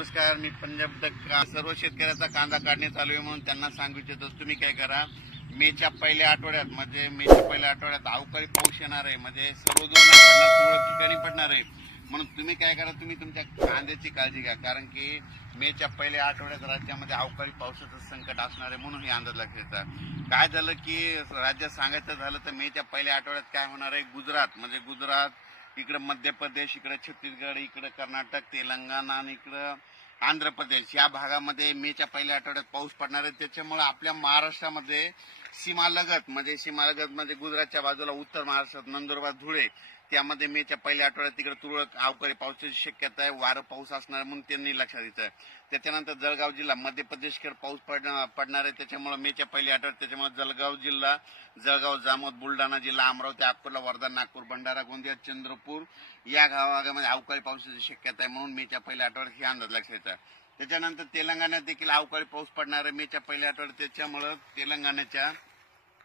नमस्कार, मी पंजाब तक सर्व शेतकऱ्याचा कांदा काढणे चालू आहे म्हणून त्यांना सांगू इच्छितो, तुम्ही काय करा, मेच्या पहिल्या आठवड्यात म्हणजे मेच्या पहिल्या आठवड्यात अवकाळी पाऊस येणार आहे, म्हणजे सर्व दूर नाही पडणार, तुरळक ठिकाणी पडणार आहे. म्हणून तुम्ही काय करा, तुम्ही तुमच्या कांद्याची काळजी घ्या, कारण की मेच्या पहिल्या आठवड्यात राज्यामध्ये अवकाळी पावसाचं संकट असणार आहे म्हणून हे अंदाज लागतात. काय झालं की राज्यात सांगायचं झालं तर मेच्या पहिल्या आठवड्यात काय होणार आहे, गुजरात म्हणजे गुजरात, इकडे मध्य प्रदेश, इकडे छत्तीसगड, इकडे कर्नाटक, तेलंगणा आणि इकडे आंध्र प्रदेश या भागामध्ये मेच्या पहिल्या आठवड्यात पाऊस पडणार आहे. त्याच्यामुळे आपल्या महाराष्ट्रामध्ये सीमालगत म्हणजे गुजरातच्या बाजूला उत्तर महाराष्ट्रात नंदुरबार, धुळे त्यामध्ये मेच्या पहिल्या आठवड्यात तिकडे तुरळक अवकाळी पावसाची शक्यता आहे, वारं पाऊस असणार म्हणून त्यांनी लक्षात घ्यायचं. त्याच्यानंतर जळगाव जिल्हा मध्य प्रदेशकडे पाऊस पडणार आहे, त्याच्यामुळे मेच्या पहिल्या आठवड्यात त्याच्यामुळे जळगाव जिल्हा, जळगाव, जामोद, बुलढाणा जिल्हा, अमरावती, अकोला, वर्धा, नागपूर, भंडारा, गोंदिया, चंद्रपूर या भागामध्ये अवकाळी पावसाची शक्यता आहे म्हणून मेच्या पहिल्या आठवड्यात हे अंदाज लक्षात घ्यायचा. त्याच्यानंतर तेलंगणात देखील अवकाळी पाऊस पडणार आहे मेच्या पहिल्या आठवड्यात, त्याच्यामुळे तेलंगणाच्या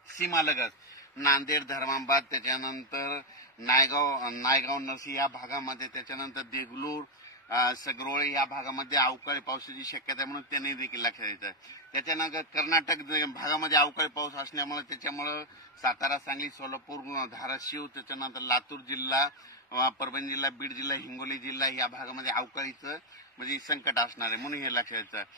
सीमालगत नांदेड, धर्माबाद, त्याच्यानंतर नायगाव, नरसी या भागामध्ये, त्याच्यानंतर देगलूर, सगरोळे या भागामध्ये अवकाळी पावसाची शक्यता आहे म्हणून त्यांनी देखील लक्षात घ्यायचं. त्याच्यानंतर कर्नाटक भागामध्ये अवकाळी पाऊस असल्यामुळे त्याच्यामुळे सातारा, सांगली, सोलापूर, धाराशिव, त्याच्यानंतर लातूर जिल्हा, परभणी जिल्हा, बीड जिल्हा, हिंगोली जिल्हा या भागामध्ये अवकाळीचं म्हणजे संकट असणार आहे म्हणून हे लक्षात घ्यायचं.